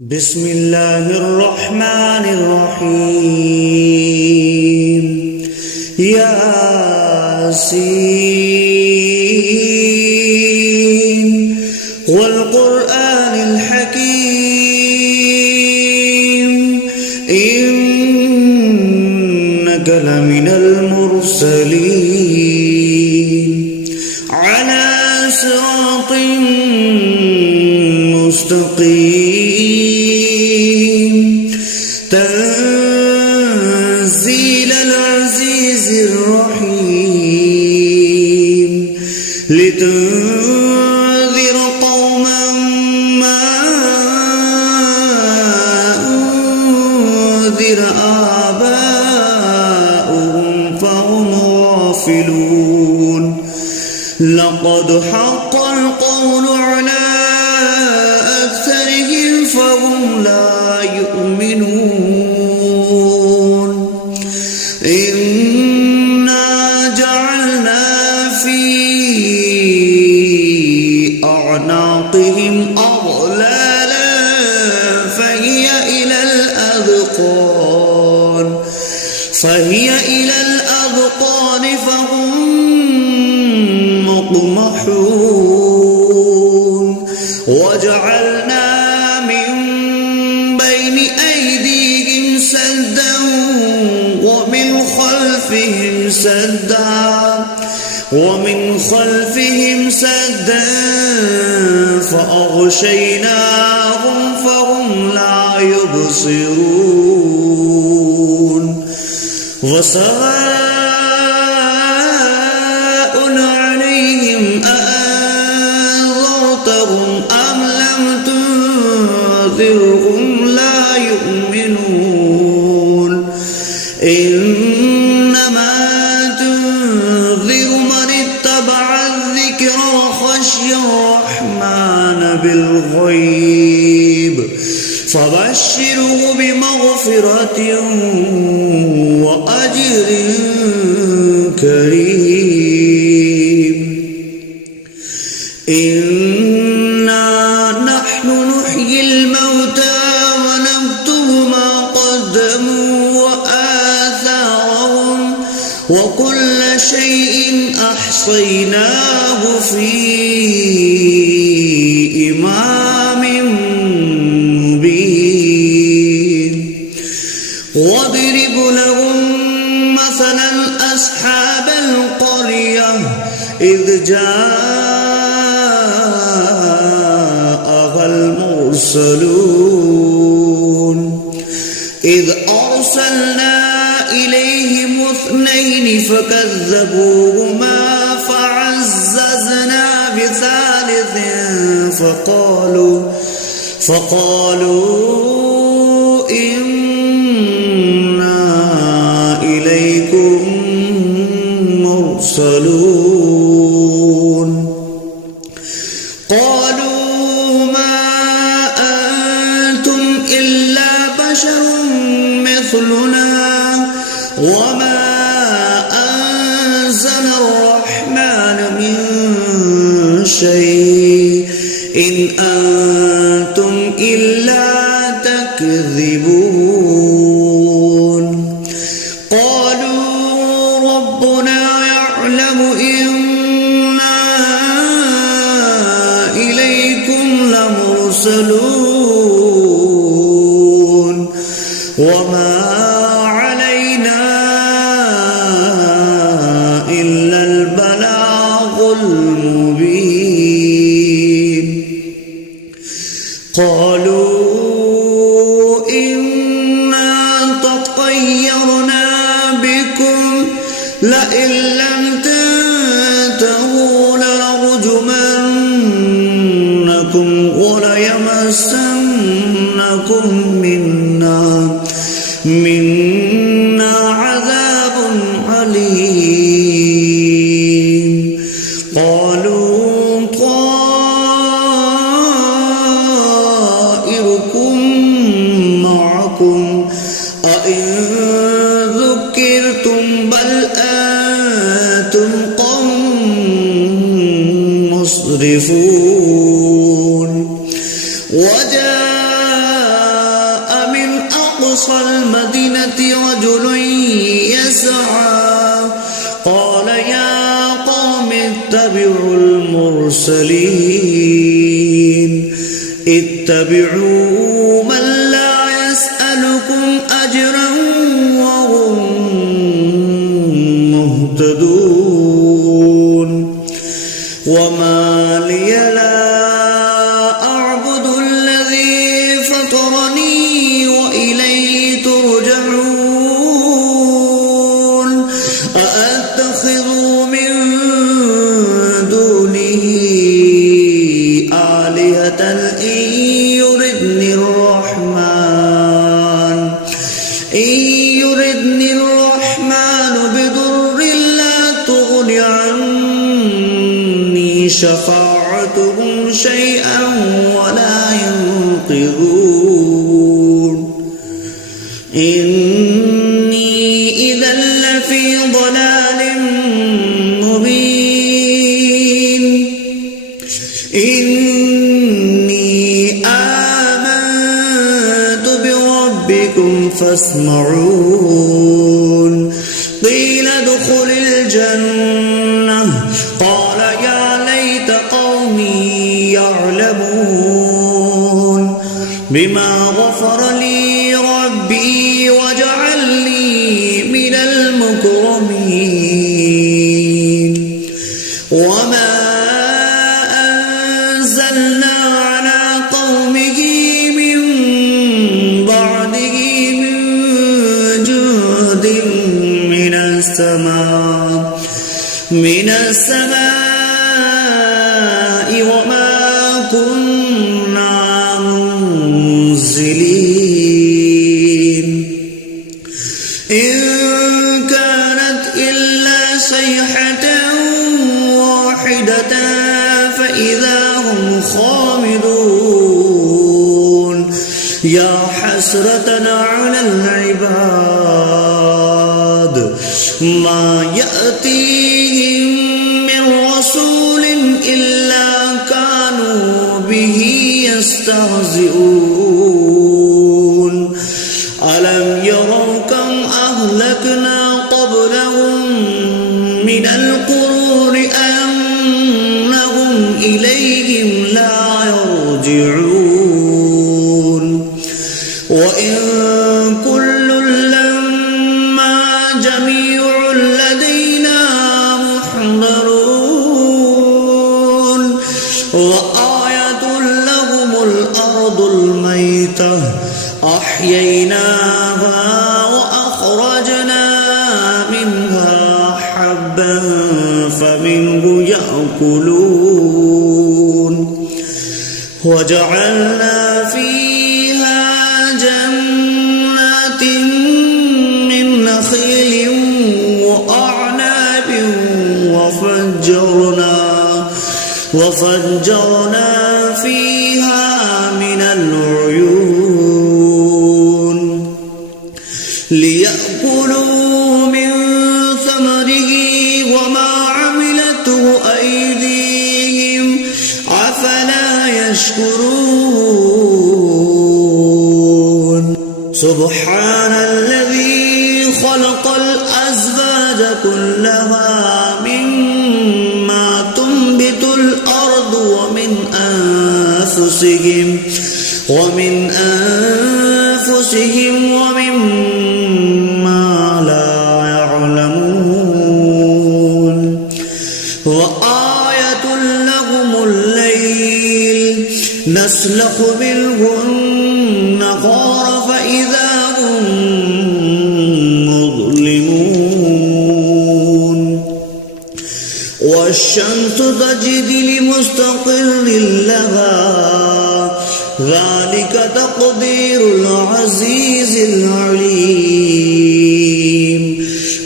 بسم الله الرحمن الرحيم ياسين والقرآن الحكيم إنك لمن المرسلين على صراط مستقيم تنزيل العزيز الرحيم لتنذر قوما ما أنذر آباؤهم فهم غافلون لقد حق القول على أكثرهم فهم لا يؤمنون إنا جعلنا في أعناقهم أغلالا فهي إلى الأذقان فهم مقمحون وجعلنا من بين أيديهم سدا ومن خلفهم سدا فأغشيناهم فهم لا يبصرون وسواء عليهم أأنذرتهم أم لم تنذرهم لا يؤمنون إنما تنذر من اتبع الذكر وخشي الرحمن بالغيب فبشره بمغفرة وأجر كريم إنا نحن نحيي الموتى ونكتب ما قدموا وآثارهم وكل شيء أحصيناه في إمام مبين واضرب لهم مثلا أصحاب القرية إذ جاءها المرسلون إذ أرسلنا إليهم 2 فكذبوهما فعززنا بثالث فقالوا إنا إليكم مرسلون قالوا ما أنتم إلا بشر مثلنا وما أنزل الرحمن من شيء إن أنتم إلا تكذبون قالوا ربنا يعلم إنا إليكم لمرسلون وما علينا إلا البلاغ المبين قالوا إنا تطيرنا بكم لئن لم تنتهوا لنرجمنكم وليمسنكم منا عذاب عليم قالوا طائركم معكم أئن ذكرتم بل أنتم قوم مسرفون وجاء أقصى المدينة رجل يسعى قال يا قوم اتبعوا المرسلين اتبعوا من لا يسألكم أجرا وهم مهتدون وما لي لا أعبد الذي فطرني وإليه ترجعون أأتخذ من دونه آلهة إن يردني الرحمن بضر لا تغن عني شفاعتهم شيئا ولا ينقذون إني إذا لفي ضلال مبين إني آمنت بربكم فاسمعون قيل ادخل الجنة قال يا ليت قومي يعلمون بما غفر لي ربي وجعلني من المكرمين وما أنزلنا على قومه من بعده من جند من السماء وما كنا منزلين إن كانت إلا صيحة واحدة فإذا هم خامدون يا حسرة على العباد ما يأتيهم من رسول إلا كانوا به يستهزئون ألم يروا كم أهلكنا قبلهم من القرون أنهم إليهم لا يرجعون وإن كل لما جميع لدينا محضرون وآية لهم الأرض الميتة أحييناها وأخرجنا منها حبا فمنه يأكلون وجعلنا فيها جنات من نخيل وأعناب وفجرنا فيها من العيون ليأكلوا من ثمره وما عملته أيديهم أفلا يشكرون سبحان الذي خلق الأزواج كلها مما تنبت الأرض ومن أنفسهم ومما لا يعلمون وآية لهم الليل نسلخ منه النهار فإذا هم مظلمون والشمس تجري لمستقر لها ذلك تقدير العزيز العليم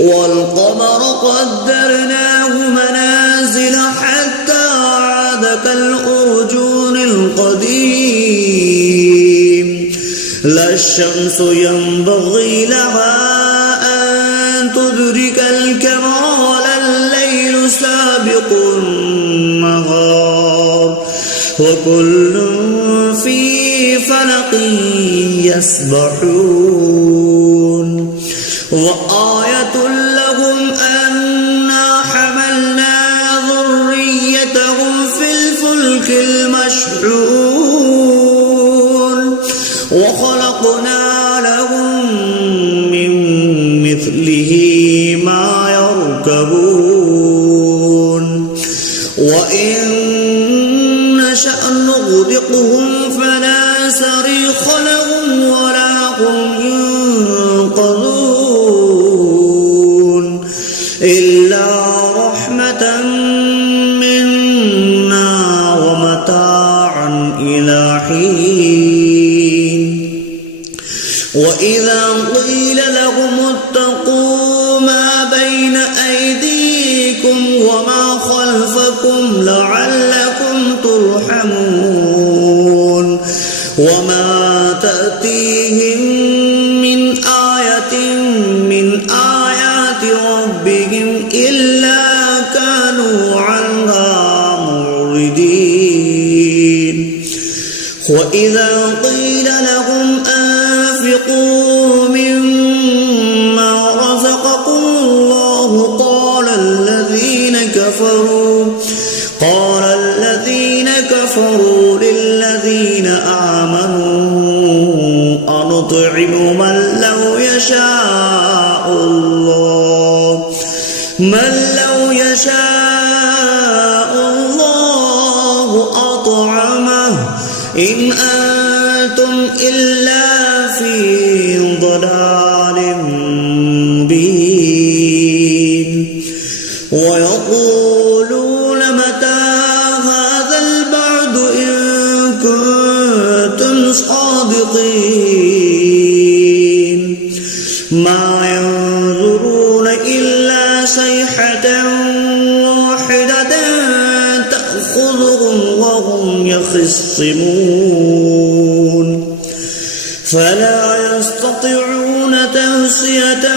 والقمر قدرناه منازل حتى عاد كالأرجون القديم لا الشمس ينبغي لها أن تدرك القمر ولا الليل سابق النهار وكل في فلق يسبحون وآية لهم أنا حملنا ذريتهم في الفلك المشحون وخلقنا لهم من مثله ما يركبون وإن نشأ نغرقهم فلا صريخ لهم ولا هم ينقذون إلا رحمة منا ومتاعا إلى حين وإذا قيل لهم اتقوا ما بين أيديكم وما خلفكم لعلكم ترحمون وما تأتيهم من آية من آيات ربهم إلا كانوا عنها معرضين وإذا قيل لهم أنفقوا مما رزقكم الله قال الذين كفروا للذين آمنوا أنطعم من لو يشاء الله أطعمه إن أنتم إلا في ضلال مبين ويقولون متى هذا البعد إن كنتم صادقين ما ينظرون إلا صيحة واحدة تأخذهم وهم يخصمون فلا يستطيعون تهصية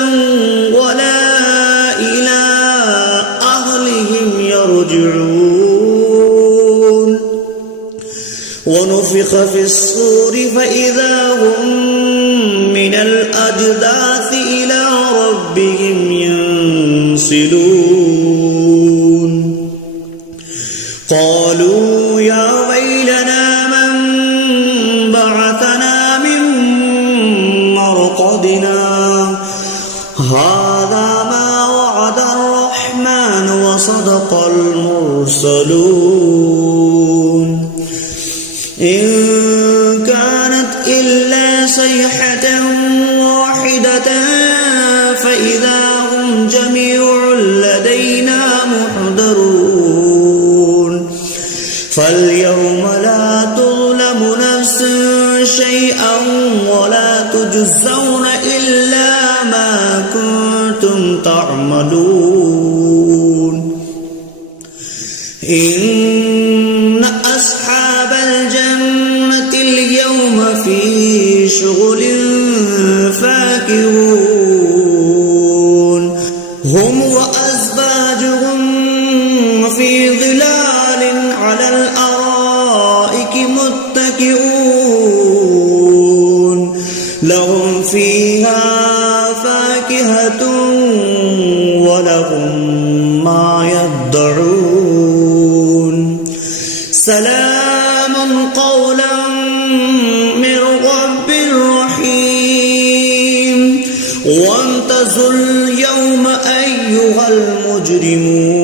ولا إلى أهلهم يرجعون ونفخ في الصور فإذا هم من الأجداث إلى ربهم ينسلون قالوا يا ويلنا من بعثنا من مرقدنا هذا ما وعد الرحمن وصدق المرسلون إن كانت إلا صيحة واحدة فإذا هم جميع لدينا محضرون فاليوم لا تظلم نفس شيئا ولا تجزون إلا ما كنتم تعملون إن أصحاب الجنة اليوم في شغل فاكهون هم وأزواجهم في ظلال على الأرائك متكئون لهم فيها فاكهة ولهم ما يدعون سلام قولا من رب رحيم وامتازوا اليوم أيها المجرمون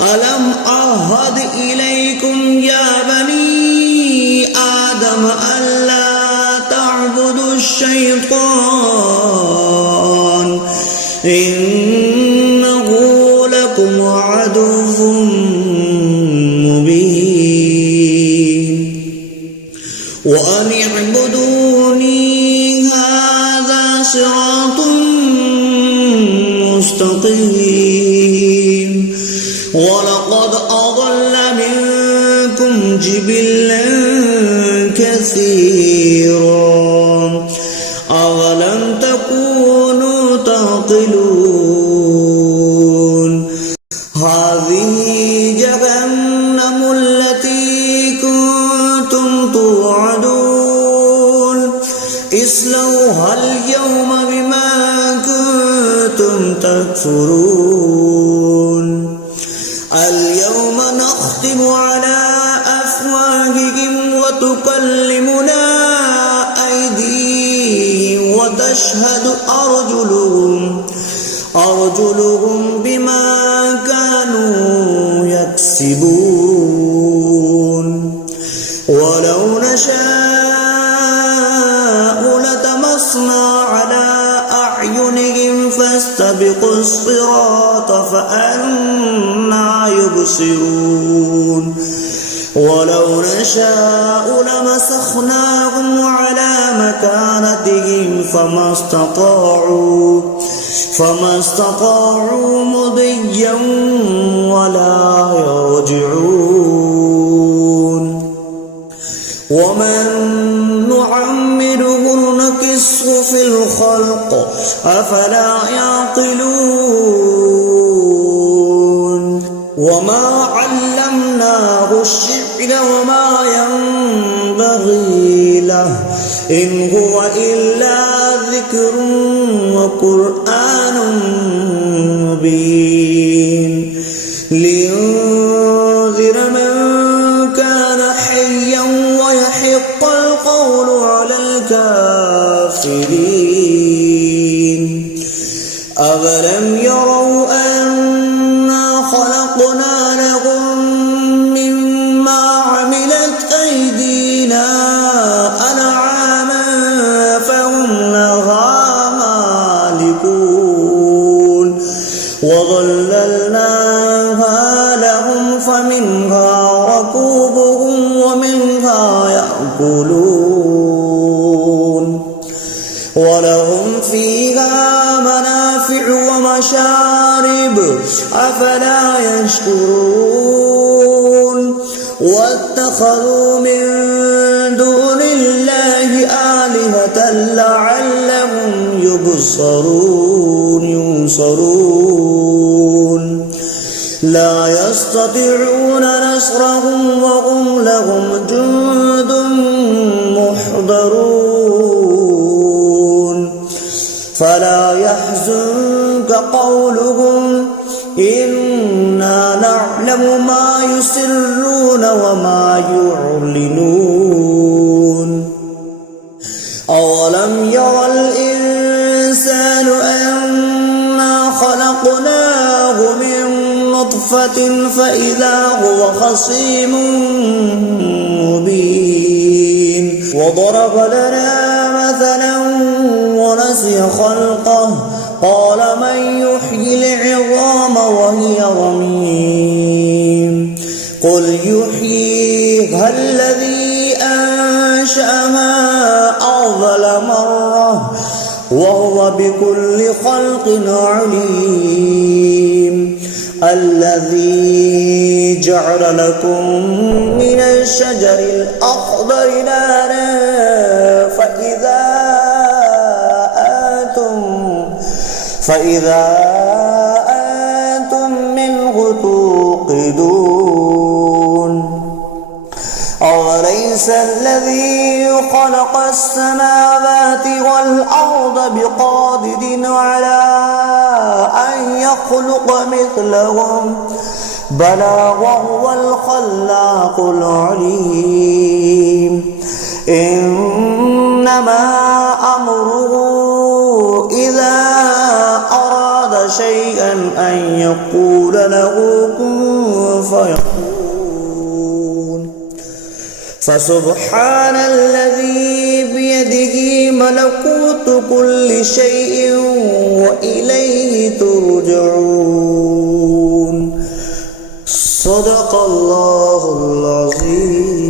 ألم أعهد إليكم يا بني آدم ألا تعبدوا الشيطان إنه لكم عدو مبين وأن اعبدوني هذا صراط مستقيم ولقد أضل منكم جبلا كثيرا أولم تكونوا تعقلون هذه جهنم التي كنتم اصلوها اليوم بما كنتم تكفرون اليوم نختم على أفواههم وتكلمنا أيديهم وتشهد أرجلهم بما كانوا يكسبون ولو نشاء لطمسنا على أعينهم فاستبقوا الصراط فأنى يبصرون ولو نشاء لمسخناهم على مكانتهم فما استطاعوا مضيا ولا يرجعون ومن نعمره نكسه في الخلق أفلا يعقلون وما علمناه الشعر وما ينبغي له إن هو إلا ذكر وقرآن مبين لينذر من كان حيا ويحق القول على الكافرين أولم يروا أنا خلقنا لهم مما عملت أيدينا أنعاما فهم لها مالكون وظللناها لهم فمنها ركوبهم ومنها يأكلون ولهم فيها منافع ومشارب أفلا يشكرون واتخذوا من دون الله آلهة لعلهم ينصرون لا يستطيعون نصرهم وهم لهم جند محضرون فلا يحزنك قولهم إنا نعلم ما يسرون وما يعلنون أولم ير الإنسان أنا خلقناه من نطفة فإذا هو خصيم مبين وضرب لنا مثلا ونسي خلقه قال من يحيي العظام وهي رميم قل يحييها الذي أنشأها أول مرة وهو بكل خلق عليم الذي جعل لكم من الشجر الأخضر نارا فإذا أنتم منه توقدون أوليس الذي خلق السماوات والأرض بقادر على أن يخلق مثلهم بلى وهو الخلاق العليم إنما أمره إذا أراد شيئا أن يقول له كن فيكون فسبحان الذي بيده ملكوت كل شيء وإليه ترجعون صدق الله العظيم.